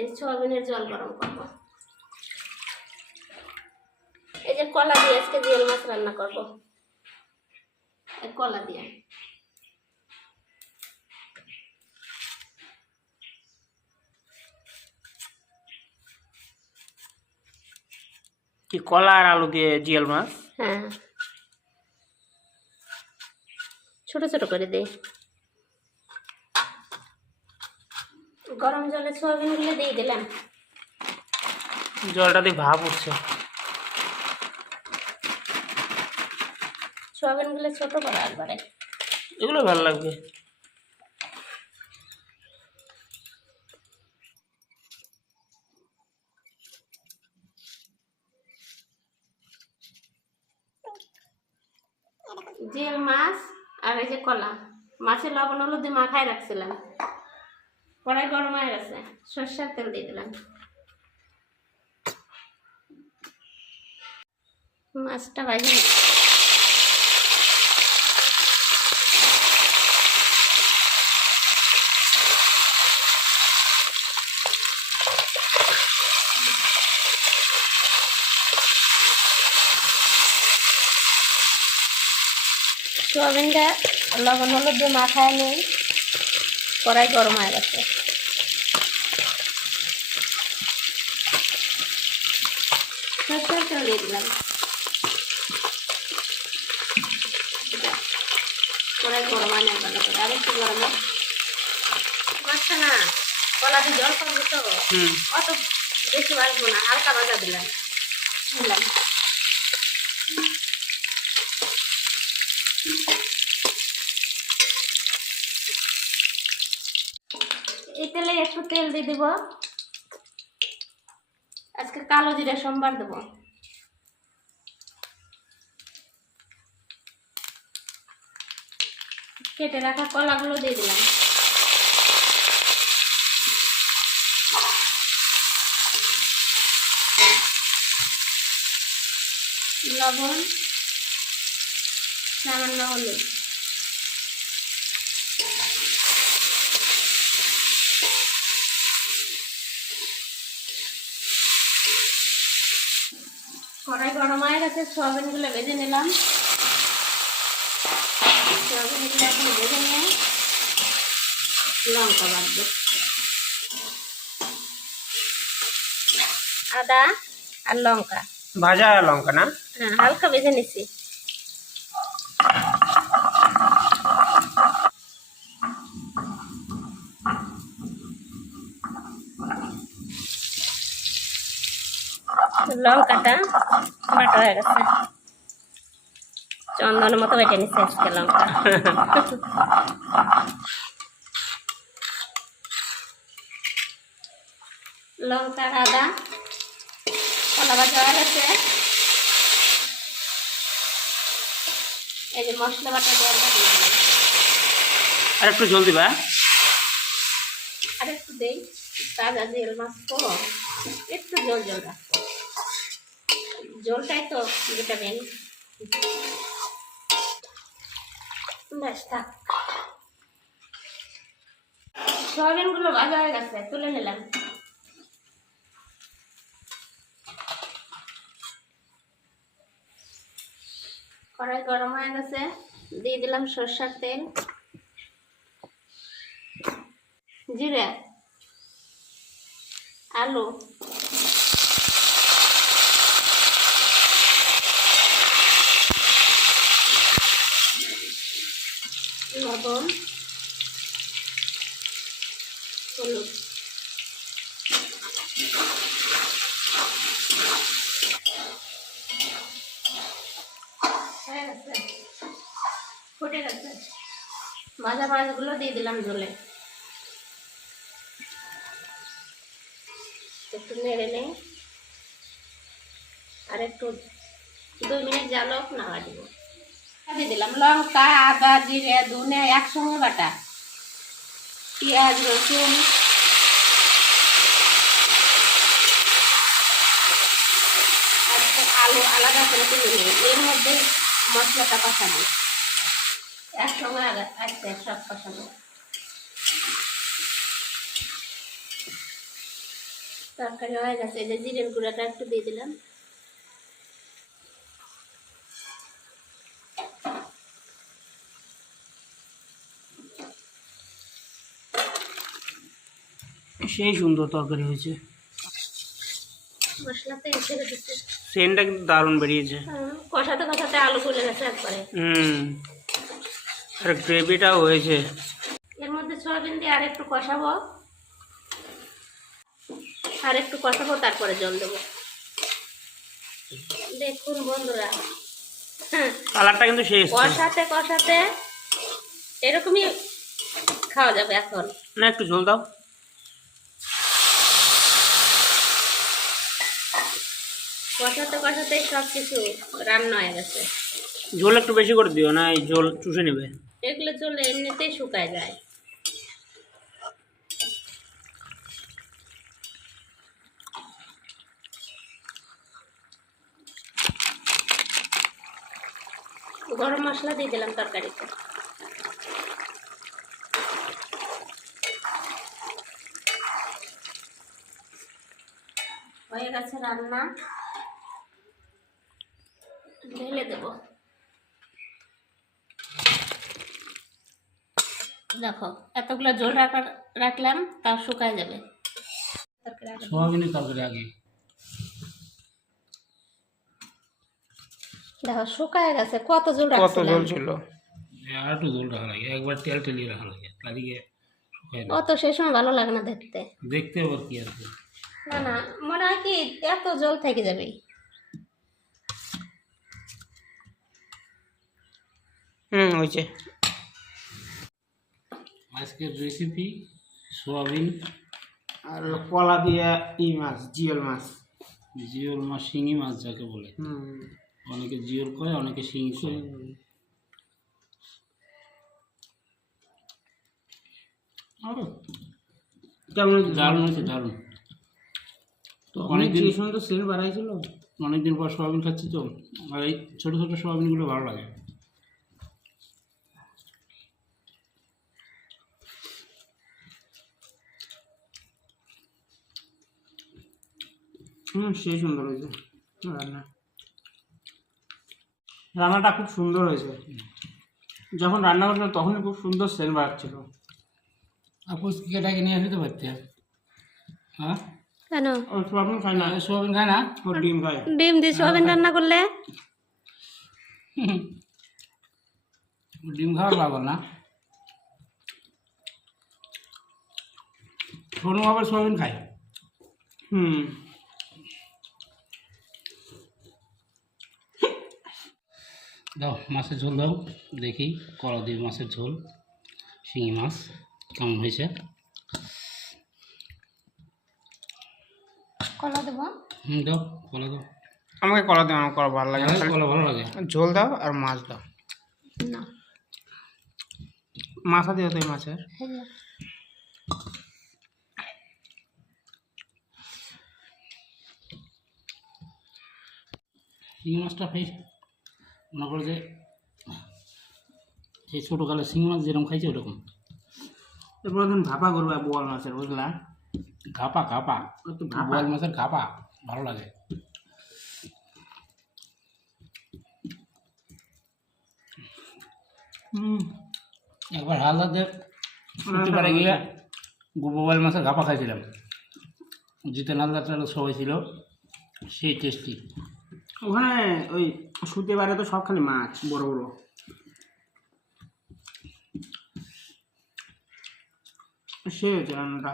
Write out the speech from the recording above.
এই সোয়াবিনের জল গরম করব। এই যে কলা দিয়ে আজকে জিয়াল মাছ রান্না করব। এই কলা দিয়ে। কি কলা আর আলু দিয়ে জিয়াল মাছ? হ্যাঁ। ছোট ছোট করে দে। গরম জলে সোয়াবিনগুলো দিয়ে দিলাম। জলটা দিয়ে ভাব উঠছে। সোয়াবিনগুলো ছোট করে একবারে। এগুলো ভালো লাগবে। জিয়াল মাছ আর এই যে কলা। মাছের লবণ হলুদ দিয়ে মাখায় রাখছিলাম। কড়াই গরম হয়ে গেছে। সর্ষের তেল দিয়ে দিলাম। মাছটা ভাজি সোয়াবিনটা লবণ হলুদ দিয়ে মাখায় নেই কড়াই গরম হয়ে গেছে সরষের তেল দিয়ে দিলাম। কড়াই গরম ভালো করে। আর একটু গরম না কলা দিয়ে জল করব তো অত বেশি ভাজবো না হালকা ভাজা দিলাম। দিলাম। এই তেলে একটু তেল দিয়ে দিব। আজকে কালো জিরা সোমবার দেবো। কেটে রাখা কলাগুলো দিয়ে দিলাম। লবণ, সামান্য হলুদ। কড়াই গরম হয়ে গেছে, সোয়াবিনগুলো ভেজে নিলাম। সোয়াবিনগুলো এখন ভেজে নিয়ে লঙ্কা বাঁধবো আদা আর লঙ্কা। ভাজা লঙ্কা না? হ্যাঁ হালকা ভেজে নিছি। লঙ্কাটা বাটা হয়ে গেছে। চন্দনের মতো বেটে নিচ্ছে আজকে লঙ্কা লঙ্কা আদা কলা হয়ে গেছে এই যে মশলা বাটা আর একটু জল দিবা আর একটু দেই তাজা জিল মাছ তো। একটু জল জল রাখব জলটাই তো ভিটামিন ব্যাস, থাক। সয়াবিনগুলো ভাজা হয়ে গেছে, তুলে নিলাম। কড়াই গরম হয়ে গেছে, দিয়ে দিলাম সর্ষার তেল। জিরে, আলু লবণ হলুদ হয়ে গেছে ফুটে গেছে ভাজা মাছগুলো দিয়ে দিলাম জলে একটু নেড়ে নেই আর একটু দুই মিনিট জালক নাড়া দিব দিয়ে দিলাম লঙ্কা আদা জিরে ধনে একসঙ্গে বাটা পেঁয়াজ রসুন আর একটু আলু আলাদা করে তুলে নেই এর মধ্যে মশলাটা একসঙ্গে আগে আচ্ছা সব কষানো তরকারি হয়ে গেছে এই যে জিরের গুঁড়াটা একটু দিয়ে দিলাম। সেই সুন্দর তরকারি হয়েছে। মশলা ছেড়ে দিচ্ছে সেন্টটা কিন্তু দারুণ বেরিয়েছে। কষাতে কষাতে আলু গলে গেছে একবারে। হুম আর গ্রেভিটাও হয়েছে। এর মধ্যে সয়াবিন দিয়ে আর একটু কষাবো। আর একটু কষাবো তারপরে জল দেবো। দেখুন বন্ধুরা কালারটা কিন্তু এসছে। কষাতে কষাতে এরকমই খাওয়া যাবে এখন। না একটু ঝোল দাও। কষাতে কষাতে সব কিছু রান্না হয়ে গেছে। ঝোল একটু বেশি করে দিও না এই ঝোল চুষে নেবে। এগুলো চলে এমনিতেই শুকায় যায়। গরম মশলা দিয়ে দিলাম তরকারিতে। হয়ে গেছে রান্না। ঢেলে দেবো। দেখো এতগুলো জল রাখা রাখলাম তা শুকায় যাবে। দেখো শুকায় গেছে। কত জল কত ঝোল ছিল? আর একটু রাখা লাগে। একবার তেল টেলিয়ে রাখা লাগে। তাদিকে অত সেই সময় ভালো লাগে না দেখতে। দেখতে আবার কি আছে? না না মনে হয় কি এত জল থেকে যাবে। হুম হয়েছে আজকের রেসিপি সোয়াবিন। আর কলা দিয়ে ই মাছ জিওল মাছ। জিওল মাছ শিঙি মাছ যাকে বলে। হুম। অনেকে জিওল কয় অনেকে শিঙি কয়? দারুণ হয়েছে দারুণ। তো অনেকদিন- সুন্দর সেন্ট বাড়াইছিল অনেকদিন পর সোয়াবিন খাচ্ছি তো। আর এই ছোটো ছোটো সোয়াবিনগুলো ভালো লাগে। হুম সেই সুন্দর হয়েছে। রান্না। রান্নাটা খুব সুন্দর হয়েছে। যখন রান্না করছিলাম তখনই খুব সুন্দর সেন্ট বাড়াচ্ছিল আপুসকে ডেকে নিয়ে আসতে পারতে হ্যাঁ? কেন? সোয়াবিন খায় না। সোয়াবিন খায় না? ডিম খায়। ডিম দিয়ে সোয়াবিন রান্না করলে? ডিম খাওয়ার লাগবে না? সোনু আবার সোয়াবিন খায়? হুম। দাও মাছের ঝোল দাও দেখি কলা দিয়ে মাছের ঝোল শিঙি মাছ কেমন হয়েছে? কলা দেবো? হুম দাও কলা দাও। আমাকে কলা দাও আমার কলা ভালো লাগে না। কলা ভালো লাগে। ঝোল দাও আর মাছ দাও। না। মাথা দিও তুই মাছের। শিঙি মাছটা খাই মনে করো যে সেই ছোটোকালে শিঙি মাছ যেরকম খাইছে ওরকম। এরপর দিন ভাপা করব বোয়াল মাছের বুঝলা? ঘাপা ঘাপা। বোয়াল মাছের ঘাপা ভালো লাগে। একবার হালদাতে ছুটি পাড়ে গিয়ে বোয়াল মাছের ঘাপা খাইছিলাম। জিতেন হালদার টালদার সবাই ছিল সেই টেস্টি ওখানে ওই শুতে পারে তো সবখানে মাছ বড় বড়। সে হয়েছে রান্নাটা